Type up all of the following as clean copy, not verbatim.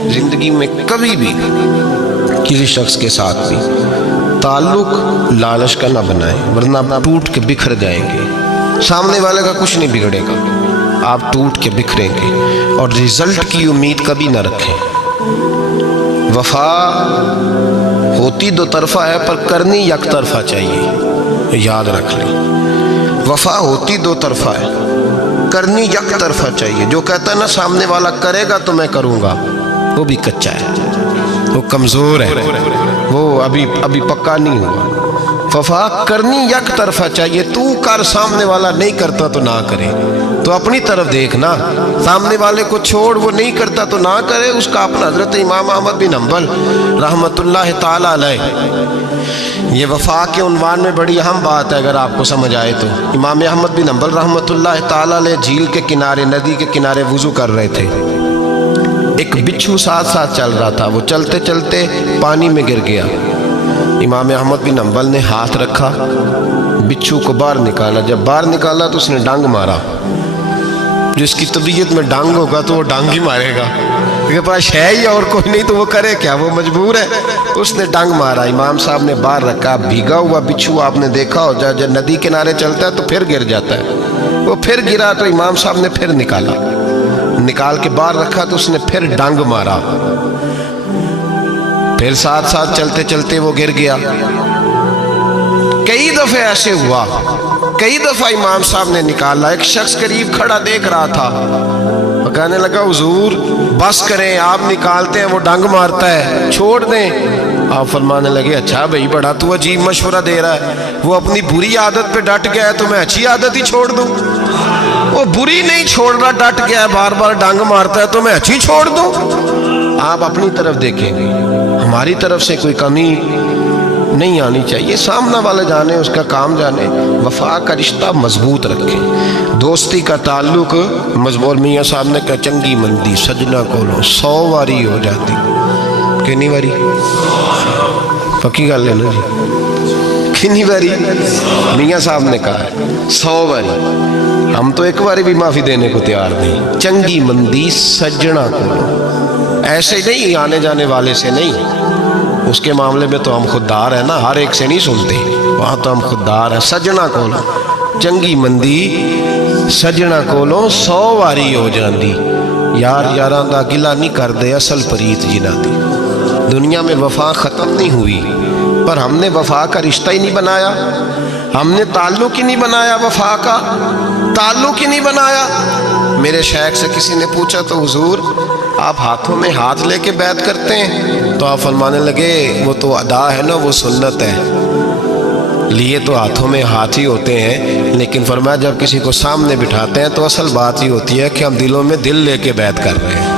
زندگی میں کبھی بھی کسی شخص کے ساتھ بھی تعلق لالچ کا نہ بنائیں، ورنہ آپ ٹوٹ کے بکھر جائیں گے۔ سامنے والے کا کچھ نہیں بگڑے گا، آپ ٹوٹ کے بکھریں گے، اور رزلٹ کی امید کبھی نہ رکھیں۔ وفا ہوتی دو طرفہ ہے پر کرنی یک طرفہ چاہیے، یاد رکھ لیں۔ وفا ہوتی دو طرفہ ہے، کرنی یک طرفہ چاہیے۔ جو کہتا ہے نا سامنے والا کرے گا تو میں کروں گا، وہ بھی کچا ہے، وہ کمزور ہے، وہ ابھی پکا نہیں ہوا۔ وفا کرنی یک طرفہ چاہیے، تو کر، سامنے والا نہیں کرتا تو نہ کرے۔ تو اپنی طرف دیکھنا، سامنے والے کو چھوڑ، وہ نہیں کرتا تو نہ کرے، اس کا اپنا۔ حضرت امام احمد بن حنبل رحمۃ اللہ تعالی علیہ، یہ وفا کے عنوان میں بڑی اہم بات ہے اگر آپ کو سمجھ آئے تو۔ امام احمد بن حنبل رحمۃ اللہ تعالی علیہ جھیل کے کنارے، ندی کے کنارے وضو کر رہے تھے۔ ایک بچھو ساتھ ساتھ چل رہا تھا، وہ چلتے چلتے پانی میں گر گیا۔ امام احمد بن حنبل نے ہاتھ رکھا، بچھو کو باہر نکالا۔ جب باہر نکالا تو اس نے ڈانگ مارا۔ جس کی طبیعت میں ڈانگ ہوگا تو وہ ڈانگ ہی مارے گا، اس کے پاس ہے ہی اور کوئی نہیں تو وہ کرے کیا، وہ مجبور ہے۔ اس نے ڈانگ مارا، امام صاحب نے باہر رکھا۔ بھیگا ہوا بچھو آپ نے دیکھا ہو، جب ندی کنارے چلتا ہے تو پھر گر جاتا ہے، وہ پھر گرا تو امام صاحب نے پھر نکال کے باہر رکھا تو اس نے پھر ڈانگ مارا، پھر ساتھ ساتھ چلتے چلتے وہ گر گیا۔ کئی دفعہ ایسے ہوا، کئی دفعہ امام صاحب نے نکالا۔ ایک شخص قریب کھڑا دیکھ رہا تھا، وہ کہنے لگا حضور بس کریں، آپ نکالتے ہیں وہ ڈانگ مارتا ہے، چھوڑ دیں۔ آپ فرمانے لگے اچھا بھائی بڑا تو عجیب مشورہ دے رہا ہے، وہ اپنی بری عادت پہ ڈٹ گیا ہے تو میں اچھی عادت ہی چھوڑ دوں؟ وہ بری نہیں چھوڑ رہا، ڈٹ گیا ہے، بار بار ڈانگ مارتا ہے تو میں اچھی چھوڑ دوں؟ آپ اپنی طرف دیکھیں گے، ہماری طرف سے کوئی کمی نہیں آنی چاہیے، سامنا والا جانے، اس کا کام جانے۔ وفا کا رشتہ مضبوط رکھیں، دوستی کا تعلق مضبوط۔ میاں صاحب نے کہا چنگی مندی سجنا کولو 100 واری ہو جاتی، کتنی واری؟ پکی گل ہے نا جی، کتنی واری؟ میاں صاحب نے کہا 100 واری، ہم تو ایک باری بھی معافی دینے کو تیار نہیں۔ چنگی مندی سجنا کولو، ایسے نہیں آنے جانے والے سے نہیں، اس کے معاملے میں تو ہم خوددار ہیں نا، ہر ایک سے نہیں سنتے، وہاں تو ہم خوددار ہیں۔ سجنا کولو چنگی مندی سجنا کولو 100 واری ہو جاندی، یار یاراں دا گلا نہیں کر دے اصل پریت جنہ دی۔ دنیا میں وفا ختم نہیں ہوئی، پر ہم نے وفا کا رشتہ ہی نہیں بنایا، ہم نے تعلق ہی نہیں بنایا، وفا کا تعلق ہی نہیں بنایا۔ میرے شیخ سے کسی نے پوچھا تو حضور آپ ہاتھوں میں ہاتھ لے کے بیعت کرتے ہیں؟ تو آپ فرمانے لگے وہ تو ادا ہے نا، وہ سنت ہے، لیے تو ہاتھوں میں ہاتھ ہی ہوتے ہیں، لیکن فرمایا جب کسی کو سامنے بٹھاتے ہیں تو اصل بات ہی ہوتی ہے کہ ہم دلوں میں دل لے کے بیعت کر رہے ہیں،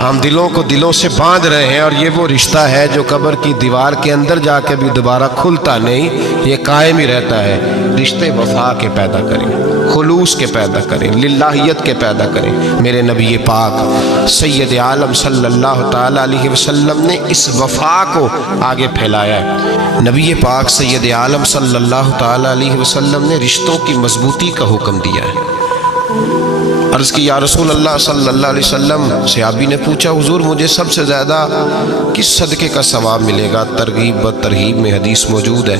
ہم دلوں کو دلوں سے باندھ رہے ہیں، اور یہ وہ رشتہ ہے جو قبر کی دیوار کے اندر جا کے بھی دوبارہ کھلتا نہیں، یہ قائم ہی رہتا ہے۔ رشتے وفا کے پیدا کریں، خلوص کے پیدا کریں، للہیت کے پیدا کریں۔ میرے نبی پاک سید عالم صلی اللہ تعالی علیہ وسلم نے اس وفا کو آگے پھیلایا ہے۔ نبی پاک سید عالم صلی اللہ تعالی علیہ وسلم نے رشتوں کی مضبوطی کا حکم دیا ہے۔ عرض کی یا رسول اللہ صلی اللہ علیہ وسلم، صحابی نے پوچھا حضور مجھے سب سے زیادہ کس صدقے کا ثواب ملے گا؟ ترغیب و ترہیب میں حدیث موجود ہے،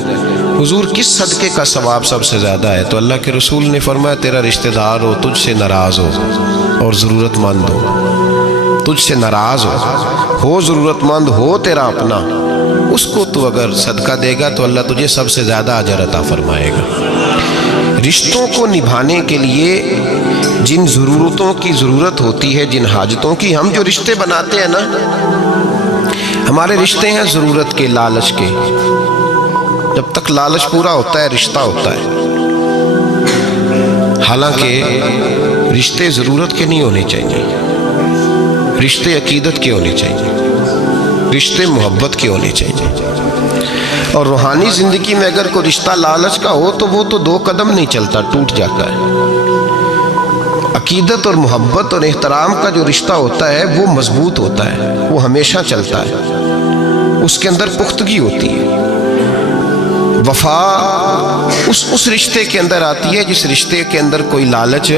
حضور کس صدقے کا ثواب سب سے زیادہ ہے؟ تو اللہ کے رسول نے فرمایا تیرا رشتہ دار ہو، تجھ سے ناراض ہو اور ضرورت مند ہو، تجھ سے ناراض ہو ضرورت مند ہو تیرا اپنا، اس کو تو اگر صدقہ دے گا تو اللہ تجھے سب سے زیادہ اجر عطا فرمائے گا۔ رشتوں کو نبھانے کے لیے جن ضرورتوں کی ضرورت ہوتی ہے، جن حاجتوں کی، ہم جو رشتے بناتے ہیں نا، ہمارے رشتے ہیں ضرورت کے، لالچ کے۔ جب تک لالچ پورا ہوتا ہے رشتہ ہوتا ہے، حالانکہ رشتے ضرورت کے نہیں ہونے چاہیے، رشتے عقیدت کے ہونے چاہیے، رشتے محبت کے ہونے چاہیے۔ اور روحانی زندگی میں اگر کوئی رشتہ لالچ کا ہو تو وہ تو 2 قدم نہیں چلتا، ٹوٹ جاتا ہے۔ عقیدت اور محبت اور احترام کا جو رشتہ ہوتا ہے وہ مضبوط ہوتا ہے، وہ ہمیشہ چلتا ہے، اس کے اندر پختگی ہوتی ہے۔ وفا اس رشتے کے اندر آتی ہے جس رشتے کے اندر کوئی لالچ۔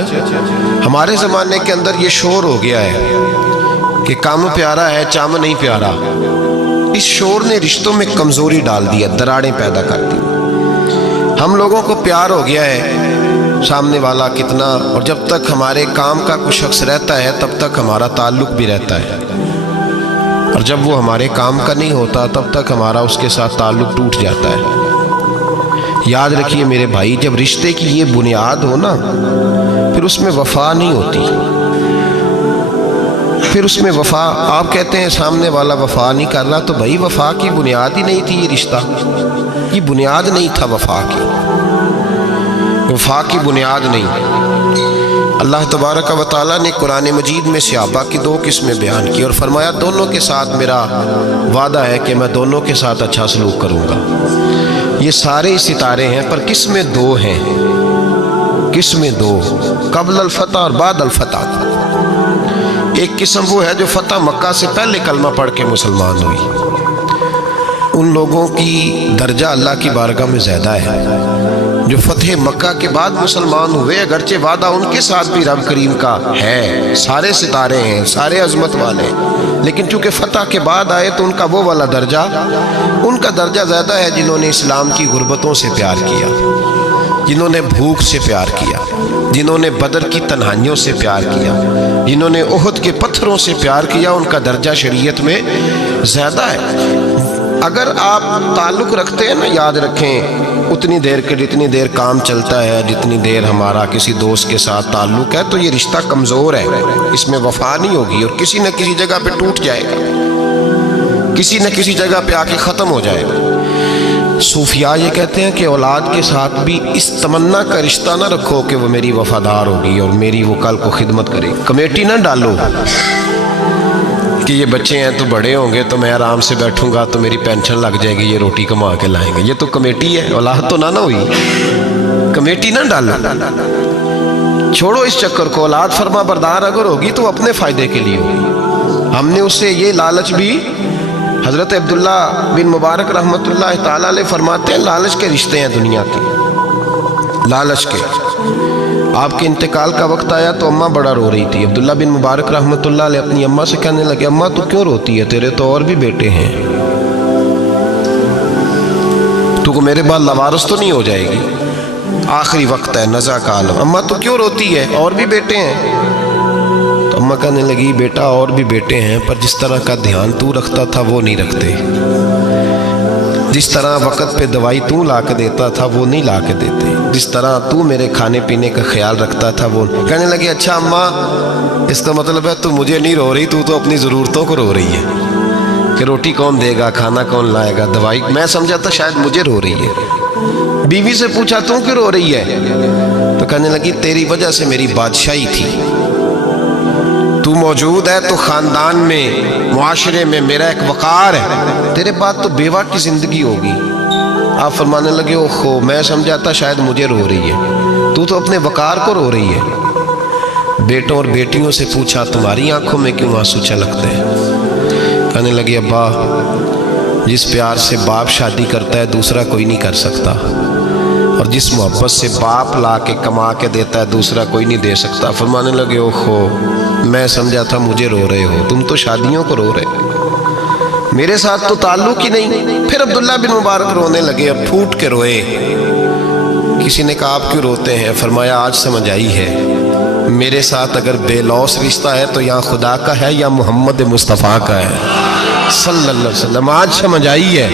ہمارے زمانے کے اندر یہ شور ہو گیا ہے کہ کام پیارا ہے چم نہیں پیارا، اس شور نے رشتوں میں کمزوری ڈال دی ہے، دراڑیں پیدا کر دی۔ ہم لوگوں کو پیار ہو گیا ہے سامنے والا کتنا، اور جب تک ہمارے کام کا کوئی شخص رہتا ہے تب تک ہمارا تعلق بھی رہتا ہے، اور جب وہ ہمارے کام کا نہیں ہوتا تب تک ہمارا اس کے ساتھ تعلق ٹوٹ جاتا ہے۔ یاد رکھیے میرے بھائی، جب رشتے کی یہ بنیاد ہو نا، پھر اس میں وفا نہیں ہوتی، پھر اس میں وفا، آپ کہتے ہیں سامنے والا وفا نہیں کر رہا، تو بھائی وفا کی بنیاد ہی نہیں تھی یہ رشتہ، یہ بنیاد نہیں تھا وفا کی، وفا کی بنیاد نہیں۔ اللہ تبارک و تعالیٰ نے قرآن مجید میں صحابہ کی دو قسمیں بیان کی اور فرمایا دونوں کے ساتھ میرا وعدہ ہے کہ میں دونوں کے ساتھ اچھا سلوک کروں گا۔ یہ سارے ستارے ہیں پر قسمیں دو ہیں، قسمیں دو، قبل الفتح اور بعد الفتح۔ ایک قسم وہ ہے جو فتح مکہ سے پہلے کلمہ پڑھ کے مسلمان ہوئی، ان لوگوں کی درجہ اللہ کی بارگاہ میں زیادہ ہے۔ جو فتح مکہ کے بعد مسلمان ہوئے، اگرچہ وعدہ ان کے ساتھ بھی رب کریم کا ہے، سارے ستارے ہیں، سارے عظمت والے، لیکن چونکہ فتح کے بعد آئے تو ان کا وہ والا درجہ، ان کا درجہ زیادہ ہے جنہوں نے اسلام کی غربتوں سے پیار کیا، جنہوں نے بھوک سے پیار کیا، جنہوں نے بدر کی تنہائیوں سے پیار کیا، جنہوں نے احد کے پتھروں سے پیار کیا، ان کا درجہ شریعت میں زیادہ ہے۔ اگر آپ تعلق رکھتے ہیں نا، یاد رکھیں اتنی دیر کے جتنی دیر کام چلتا ہے، جتنی دیر ہمارا کسی دوست کے ساتھ تعلق ہے، تو یہ رشتہ کمزور ہے، اس میں وفا نہیں ہوگی اور کسی نہ کسی جگہ پہ ٹوٹ جائے گا، کسی نہ کسی جگہ پہ آ کے ختم ہو جائے گا۔ صوفیاء یہ کہتے ہیں کہ اولاد کے ساتھ بھی اس تمنا کا رشتہ نہ رکھو کہ وہ میری وفادار ہوگی اور میری وہ کل کو خدمت کرے گی۔ کمیٹی نہ ڈالو کہ یہ بچے ہیں تو بڑے ہوں گے تو میں آرام سے بیٹھوں گا تو میری پینشن لگ جائے گی، یہ روٹی کما کے لائیں گے، یہ تو کمیٹی ہے، اولاد تو نہ ہوئی، کمیٹی نہ ڈالو، چھوڑو اس چکر کو۔ اولاد فرما بردار اگر ہوگی تو اپنے فائدے کے لیے ہوگی۔ ہم نے اس سے یہ لالچ بھی، حضرت عبداللہ بن مبارک رحمۃ اللہ تعالیٰ علیہ فرماتے ہیں لالچ کے رشتے ہیں دنیا کے، لالچ کے۔ آپ کے انتقال کا وقت آیا تو اماں بڑا رو رہی تھی، عبداللہ بن مبارک رحمۃ اللہ علیہ اپنی اماں سے کہنے لگے اماں تو کیوں روتی ہے، تیرے تو اور بھی بیٹے ہیں، تو میرے بعد لوارث تو نہیں ہو جائے گی، آخری وقت ہے، نزع کا عالم، اماں تو کیوں روتی ہے، اور بھی بیٹے ہیں؟ تو اماں کہنے لگی بیٹا اور بھی بیٹے ہیں پر جس طرح کا دھیان تو رکھتا تھا وہ نہیں رکھتے، جس طرح وقت پہ دوائی تو لا کے دیتا تھا وہ نہیں لا کے دیتے، جس طرح تو میرے کھانے پینے کا خیال رکھتا تھا وہ۔ کہنے لگے اچھا اماں اس کا مطلب ہے تو مجھے نہیں رو رہی، تو اپنی ضرورتوں کو رو رہی ہے کہ روٹی کون دے گا، کھانا کون لائے گا، دوائی، میں سمجھا تھا شاید مجھے رو رہی ہے۔ بیوی سے پوچھا تو کیوں رو رہی ہے، تو کہنے لگی تیری وجہ سے میری بادشاہی تھی، تو موجود ہے تو خاندان میں، معاشرے میں میرا ایک وقار ہے، تیرے بعد تو بیوہ کی زندگی ہوگی۔ آپ فرمانے لگے اوہو میں سمجھا تھا شاید مجھے رو رہی ہے، تو اپنے وقار کو رو رہی ہے۔ بیٹوں اور بیٹیوں سے پوچھا تمہاری آنکھوں میں کیوں آنسو چھلکتے ہیں؟ کہنے لگے ابا جس پیار سے باپ شادی کرتا ہے دوسرا کوئی نہیں کر سکتا، اور جس محبت سے باپ لا کے کما کے دیتا ہے دوسرا کوئی نہیں دے سکتا۔ فرمانے لگے اوہو میں سمجھا تھا مجھے رو رہے ہو، تم تو شادیوں کو رو رہے، میرے ساتھ تو تعلق ہی نہیں۔ پھر عبداللہ بن مبارک رونے لگے، اب پھوٹ کے روئے۔ کسی نے کہا آپ کیوں روتے ہیں؟ فرمایا آج سمجھ آئی ہے میرے ساتھ اگر بے لوث رشتہ ہے تو یا خدا کا ہے یا محمد مصطفیٰ کا ہے صلی اللہ علیہ وسلم، آج سمجھ آئی ہے۔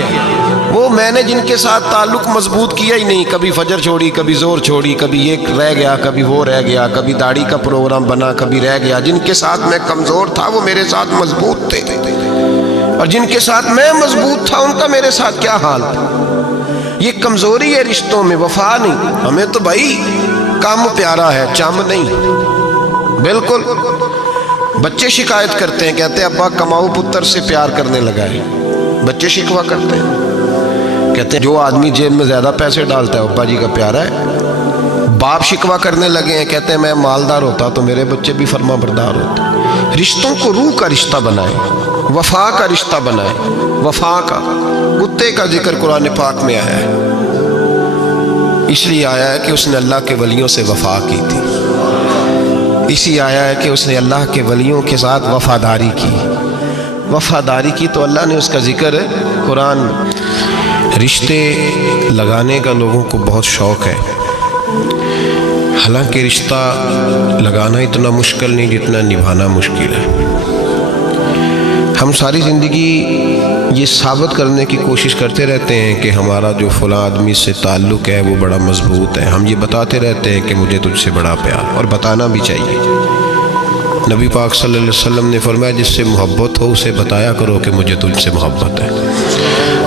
وہ میں نے جن کے ساتھ تعلق مضبوط کیا ہی نہیں، کبھی فجر چھوڑی، کبھی زور چھوڑی، کبھی یہ رہ گیا، کبھی وہ رہ گیا، کبھی داڑھی کا پروگرام بنا، کبھی رہ گیا، جن کے ساتھ میں کمزور تھا وہ میرے ساتھ مضبوط تھے، اور جن کے ساتھ میں مضبوط تھا ان کا میرے ساتھ کیا حال تھا۔ یہ کمزوری ہے رشتوں میں، وفا نہیں۔ ہمیں تو بھائی کام پیارا ہے، چم نہیں، بالکل۔ بچے شکایت کرتے ہیں، کہتے ہیں ابا کماؤ پتر سے پیار کرنے لگا ہے، بچے شکوہ کرتے ہیں، کہتے ہیں جو آدمی جیب میں زیادہ پیسے ڈالتا ہے ابا جی کا پیارا ہے۔ باپ شکوہ کرنے لگے ہیں، کہتے ہیں میں مالدار ہوتا تو میرے بچے بھی فرما بردار ہوتے۔ رشتوں کو روح کا رشتہ بنائیں، وفا کا رشتہ بنائیں، وفا کا۔ کتے کا ذکر قرآن پاک میں آیا ہے، اس لیے آیا ہے کہ اس نے اللہ کے ولیوں سے وفا کی تھی، اسی آیا ہے کہ اس نے اللہ کے ولیوں کے ساتھ وفاداری کی تو اللہ نے اس کا ذکر قرآن میں۔ رشتے لگانے کا لوگوں کو بہت شوق ہے، حالانکہ رشتہ لگانا اتنا مشکل نہیں جتنا نبھانا مشکل ہے۔ ہم ساری زندگی یہ ثابت کرنے کی کوشش کرتے رہتے ہیں کہ ہمارا جو فلاں آدمی سے تعلق ہے وہ بڑا مضبوط ہے، ہم یہ بتاتے رہتے ہیں کہ مجھے تجھ سے بڑا پیار، اور بتانا بھی چاہیے۔ نبی پاک صلی اللہ علیہ وسلم نے فرمایا جس سے محبت ہو اسے بتایا کرو کہ مجھے تجھ سے محبت ہے،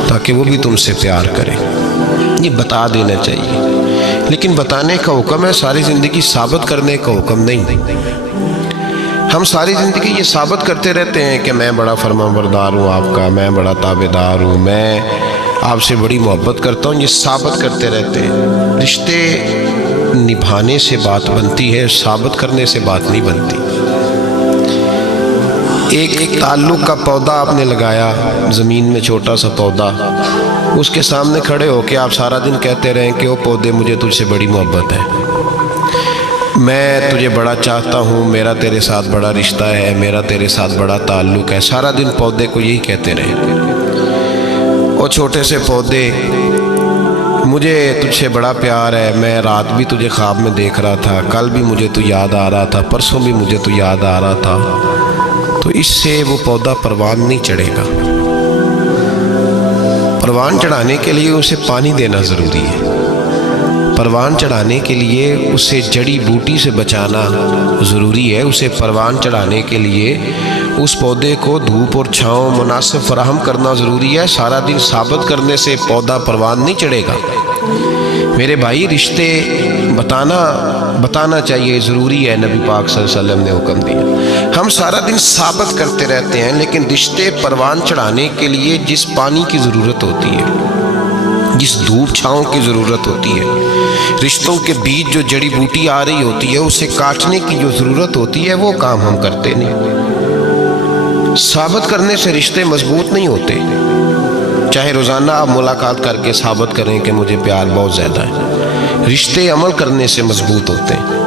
تاکہ وہ بھی تم سے پیار کرے۔ یہ بتا دینا چاہیے، لیکن بتانے کا حکم ہے، ساری زندگی ثابت کرنے کا حکم نہیں۔ ہم ساری زندگی یہ ثابت کرتے رہتے ہیں کہ میں بڑا فرمانبردار ہوں آپ کا، میں بڑا تابعدار ہوں، میں آپ سے بڑی محبت کرتا ہوں، یہ ثابت کرتے رہتے ہیں۔ رشتے نبھانے سے بات بنتی ہے، ثابت کرنے سے بات نہیں بنتی۔ ایک تعلق کا پودا آپ نے لگایا زمین میں، چھوٹا سا پودا، اس کے سامنے کھڑے ہو کے آپ سارا دن کہتے رہیں کہ وہ پودے مجھے تجھ سے بڑی محبت ہے، میں تجھے بڑا چاہتا ہوں، میرا تیرے ساتھ بڑا رشتہ ہے، میرا تیرے ساتھ بڑا تعلق ہے، سارا دن پودے کو یہی کہتے رہیں۔ اور چھوٹے سے پودے، مجھے تجھ سے بڑا پیار ہے، میں رات بھی تجھے خواب میں دیکھ رہا تھا، کل بھی مجھے تو یاد آ رہا تھا، پرسوں بھی مجھے تو یاد آ رہا تھا، تو اس سے وہ پودا پروان نہیں چڑھے گا۔ پروان چڑھانے کے لیے اسے پانی دینا ضروری ہے، پروان چڑھانے کے لیے اسے جڑی بوٹی سے بچانا ضروری ہے، اسے پروان چڑھانے کے لیے اس پودے کو دھوپ اور چھاؤں مناسب فراہم کرنا ضروری ہے۔ سارا دن ثابت کرنے سے پودا پروان نہیں چڑھے گا۔ میرے بھائی، رشتے بتانا چاہیے، ضروری ہے، نبی پاک صلی اللہ علیہ وسلم نے حکم دیا۔ ہم سارا دن ثابت کرتے رہتے ہیں، لیکن رشتے پروان چڑھانے کے لیے جس پانی کی ضرورت ہوتی ہے، جس دھوپ چھاؤں کی ضرورت ہوتی ہے، رشتوں کے بیچ جو جڑی بوٹی آ رہی ہوتی ہے اسے کاٹنے کی جو ضرورت ہوتی ہے، وہ کام ہم کرتے نہیں۔ ثابت کرنے سے رشتے مضبوط نہیں ہوتے، چاہے روزانہ آپ ملاقات کر کے ثابت کریں کہ مجھے پیار بہت زیادہ ہے، رشتے عمل کرنے سے مضبوط ہوتے ہیں۔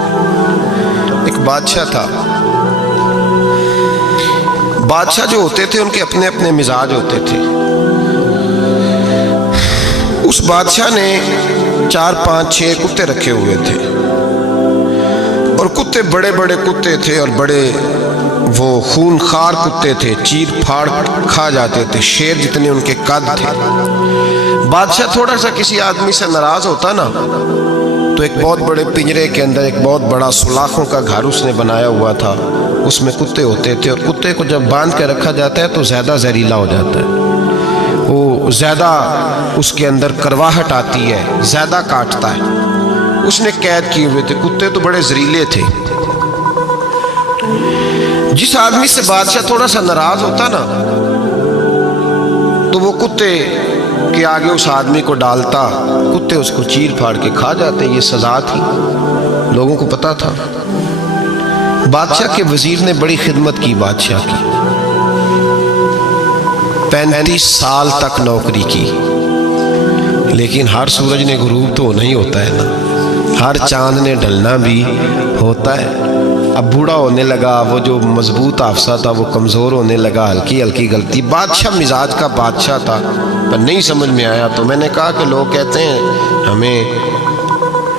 ایک بادشاہ تھا، بادشاہ جو ہوتے تھے ان کے اپنے اپنے مزاج ہوتے تھے۔ اس بادشاہ نے 4 5 6 کتے رکھے ہوئے تھے، اور کتے بڑے بڑے کتے تھے، اور بڑے وہ خون خار کتے تھے، چیر پھاڑ کھا جاتے تھے، شیر جتنے ان کے قد تھے۔ بادشاہ تھوڑا سا کسی آدمی سے ناراض ہوتا نا، تو ایک بہت بڑے پنجرے کے اندر ایک بہت بڑا سلاخوں کا گھر اس نے بنایا ہوا تھا، اس میں کتے ہوتے تھے، اور کتے کو جب باندھ کے رکھا جاتا ہے تو زیادہ زہریلا ہو جاتا ہے، وہ زیادہ اس کے اندر کرواہٹ آتی ہے، زیادہ کاٹتا ہے۔ اس نے قید کیے ہوئے تھے، کتے تو بڑے زہریلے تھے۔ جس آدمی سے بادشاہ تھوڑا سا ناراض ہوتا نا، تو وہ کتے کے آگے اس آدمی کو ڈالتا، کتے اس کو چیر پھاڑ کے کھا جاتے۔ یہ سزا تھی، لوگوں کو پتا تھا۔ بادشاہ کے وزیر نے بڑی خدمت کی بادشاہ کی، 35 سال تک نوکری کی، لیکن ہر سورج نے غروب تو ہونا ہی ہوتا ہے نا، ہر چاند نے ڈھلنا بھی ہوتا ہے۔ اب بوڑھا ہونے لگا، وہ جو مضبوط حافظہ تھا وہ کمزور ہونے لگا، ہلکی ہلکی غلطی۔ بادشاہ مزاج کا بادشاہ تھا، پر نہیں سمجھ میں آیا، تو میں نے کہا کہ لوگ کہتے ہیں ہمیں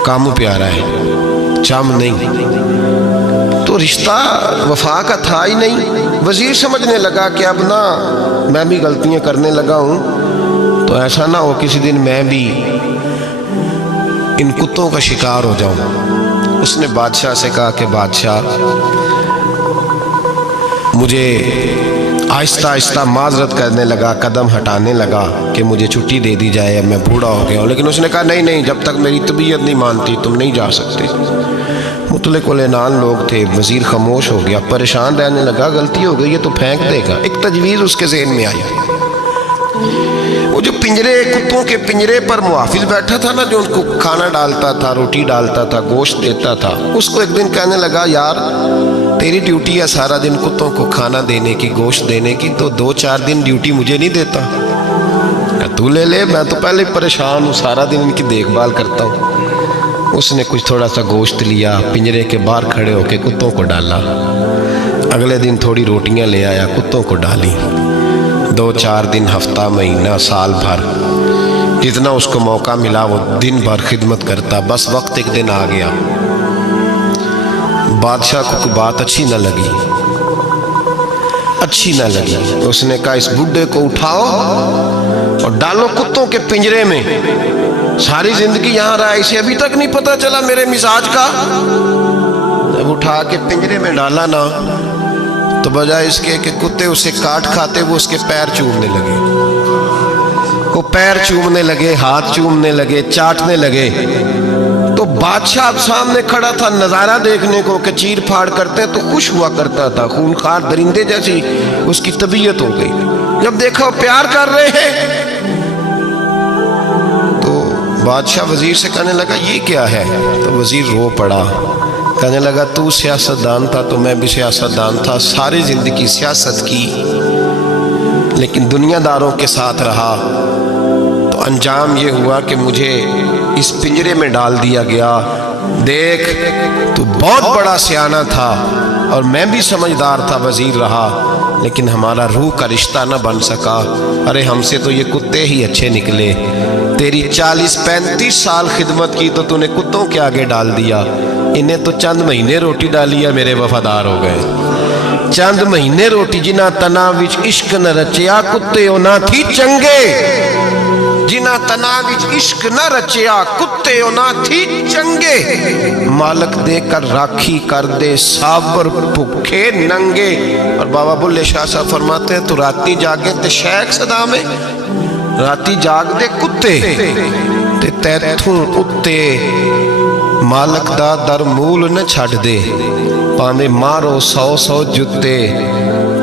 کامو پیارا ہے، چم نہیں، تو رشتہ وفا کا تھا ہی نہیں۔ وزیر سمجھنے لگا کہ اب نہ میں بھی غلطیاں کرنے لگا ہوں، تو ایسا نہ ہو کسی دن میں بھی ان کتوں کا شکار ہو جاؤں۔ اس نے بادشاہ سے کہا کہ بادشاہ، مجھے آہستہ آہستہ معذرت کرنے لگا، قدم ہٹانے لگا کہ مجھے چھٹی دے دی جائے، اب میں بوڑھا ہو گیا ہوں۔ لیکن اس نے کہا نہیں، جب تک میری طبیعت نہیں مانتی تم نہیں جا سکتے۔ مطلق العنان لوگ تھے، وزیر خاموش ہو گیا، پریشان رہنے لگا، غلطی ہو گئی ہے تو پھینک دے گا۔ ایک تجویز اس کے ذہن میں آئی، وہ جو کتوں کے پنجرے پر محافظ بیٹھا تھا نا، جو ان کو کھانا ڈالتا تھا، روٹی ڈالتا تھا، گوشت دیتا تھا، اس کو ایک دن کہنے لگا یار تیری ڈیوٹی ہے سارا دن کتوں کو کھانا دینے کی، گوشت دینے کی، تو 2-4 دن ڈیوٹی مجھے نہیں دیتا؟ تو لے لے، میں تو پہلے پریشان ہوں، سارا دن ان کی دیکھ بھال کرتا ہوں۔ اس نے کچھ تھوڑا سا گوشت لیا، پنجرے کے باہر کھڑے ہو کے کتوں کو ڈالا۔ اگلے دن تھوڑی روٹیاں لے آیا، کتوں کو ڈالی۔ 2-4 دن، ہفتہ، مہینہ، سال بھر، جتنا اس کو موقع ملا وہ دن بھر خدمت کرتا۔ بس وقت ایک دن آ گیا، بادشاہ کو کوئی بات اچھی نہ لگی۔ اس نے کہا اس بڈھے کو اٹھاؤ اور ڈالو کتوں کے پنجرے میں۔ ساری زندگی یہاں رہا، اسے ابھی تک نہیں پتا چلا میرے مزاج کا۔ جب اٹھا کے پنجرے میں ڈالا نا، تو بجائے اس کے کہ کتے اسے کاٹ کھاتے، وہ اس کے پیر چومنے لگے۔ وہ پیر چومنے لگے، ہاتھ چومنے لگے، چاٹنے لگے۔ تو بادشاہ اب سامنے کھڑا تھا نظارہ دیکھنے کو کہ چیر پھاڑ کرتے تو خوش ہوا کرتا تھا، خونخوار درندے جیسی اس کی طبیعت ہو گئی۔ جب دیکھا وہ پیار کر رہے ہیں تو بادشاہ وزیر سے کہنے لگا یہ کیا ہے؟ تو وزیر رو پڑا، کہنے لگا تو سیاستدان تھا تو میں بھی سیاستدان تھا، ساری زندگی سیاست کی، لیکن دنیا داروں کے ساتھ رہا تو انجام یہ ہوا کہ مجھے اس پنجرے میں ڈال دیا گیا۔ دیکھ تو بہت بڑا سیانہ تھا اور میں بھی سمجھدار تھا، وزیر رہا، لیکن ہمارا روح کا رشتہ نہ بن سکا۔ ارے ہم سے تو یہ کتے ہی اچھے نکلے۔ تیری 40-35 سال خدمت کی تو تو نے کتوں کے آگے ڈال دیا، انہیں تو چند مہینے روٹی ڈالی ہے، میرے وفادار ہو گئے۔ چند مہینے روٹی، جنہ تنا وچ عشق نہ رچیا، کتے او نہ تھی چنگے۔ جنہ تنا وچ عشق نہ رچیا، کتے او نہ تھی چنگے۔ مالک دے کر راکھی کر دے، صابر بھوکے ننگے۔ اور بابا بلے شاہ صاحب فرماتے ہیں تو راتی جاگے تے شیخ صدا میں، راتی جاگ دے کتے تے تیتھوں اتے، مالک دا در مول نہ چھڑ دے، پانے مارو 100 جتے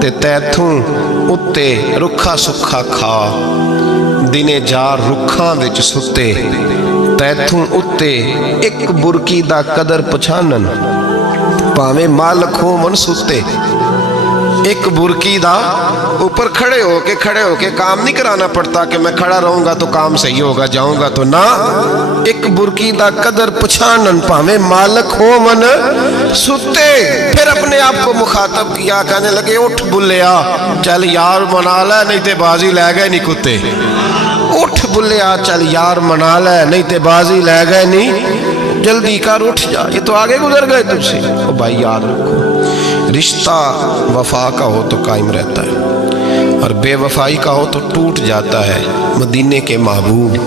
تے تیتھوں اتے، رکھا سکھا کھا دنے جار رکھاں وچ ستے، تیتھوں اتے ایک برکی دا قدر پچھانن، پاویں مالک ہو من ستے۔ ایک برکی دا اوپر کھڑے ہو کے کام نہیں کرانا پڑتا کہ میں کھڑا رہوں گا تو کام صحیح ہوگا، جاؤں گا تو نہ۔ ایک برکی دا قدر پچھانن، پاویں مالک ہو من ستے۔ پھر اپنے آپ کو مخاطب کیا، کہنے لگے اٹھ بلیا، چل یار منا لے نہیں تے بازی لے گئے نہیں کتے۔ اٹھ بلیا، چل یار منا لے نہیں تے بازی لے گئے نہیں، جلدی کر اٹھ جا، یہ تو آگے گزر گئے تجھ سے۔ او بھائی یاد رکھو، رشتہ وفا کا ہو تو قائم رہتا ہے اور بے وفائی کا ہو تو ٹوٹ جاتا ہے۔ مدینے کے محبوب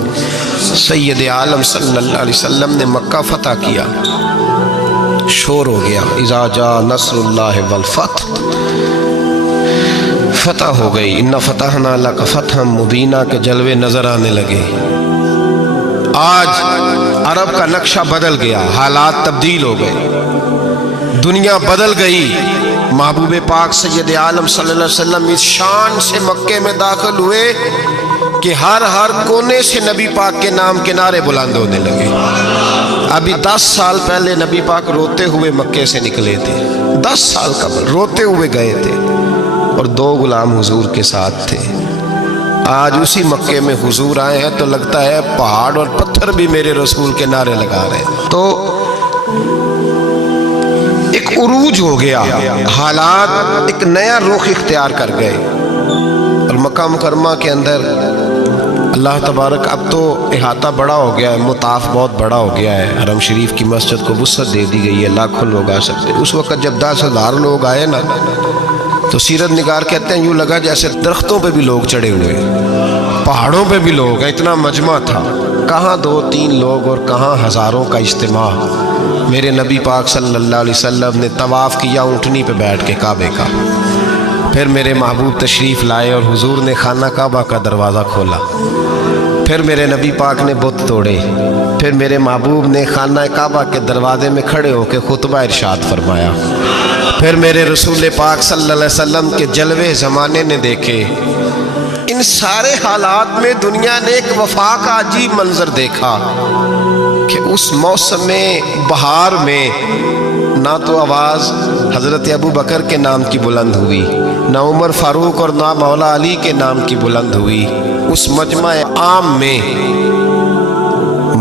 سید عالم صلی اللہ علیہ وسلم نے مکہ فتح کیا، شور ہو گیا، اذا جاء نصر اللہ والفتح، فتح ہو گئی، ان فتحنا لک فتحا مبینا کے جلوے نظر آنے لگے۔ آج عرب کا نقشہ بدل گیا، حالات تبدیل ہو گئے، دنیا بدل گئی۔ محبوب پاک سید عالم صلی اللہ علیہ وسلم اس شان سے مکے میں داخل ہوئے کہ ہر کونے سے نبی پاک کے نام کے نعرے بلند ہونے لگے۔ ابھی 10 سال پہلے نبی پاک روتے ہوئے مکے سے نکلے تھے، 10 سال قبل روتے ہوئے گئے تھے اور 2 غلام حضور کے ساتھ تھے۔ آج اسی مکے میں حضور آئے ہیں تو لگتا ہے پہاڑ اور پتھر بھی میرے رسول کے نعرے لگا رہے ہیں۔ تو ایک عروج ہو گیا، حالات ایک نیا رخ اختیار کر گئے، اور مکہ مکرمہ کے اندر اللہ تبارک اب تو احاطہ بڑا ہو گیا ہے، مطاف بہت بڑا ہو گیا ہے، حرم شریف کی مسجد کو وسعت دے دی گئی ہے، لاکھوں لوگ آ سکتے۔ اس وقت جب 10,000 لوگ آئے نا تو سیرت نگار کہتے ہیں یوں لگا جیسے درختوں پہ بھی لوگ چڑھے ہوئے، پہاڑوں پہ بھی لوگ ہیں، اتنا مجمع تھا۔ کہاں 2-3 لوگ اور کہاں ہزاروں کا اجتماع۔ میرے نبی پاک صلی اللہ علیہ وسلم نے طواف کیا اونٹنی پہ بیٹھ کے کعبے کا، پھر میرے محبوب تشریف لائے اور حضور نے خانہ کعبہ کا دروازہ کھولا، پھر میرے نبی پاک نے بت توڑے، پھر میرے محبوب نے خانہ کعبہ کے دروازے میں کھڑے ہو کے خطبہ ارشاد فرمایا، پھر میرے رسول پاک صلی اللہ علیہ وسلم کے جلوے زمانے نے دیکھے۔ ان سارے حالات میں دنیا نے ایک وفا کا عجیب منظر دیکھا کہ اس موسم بہار میں نہ تو آواز حضرت ابو بکر کے نام کی بلند ہوئی، نہ عمر فاروق اور نہ مولا علی کے نام کی بلند ہوئی۔ اس مجمع عام میں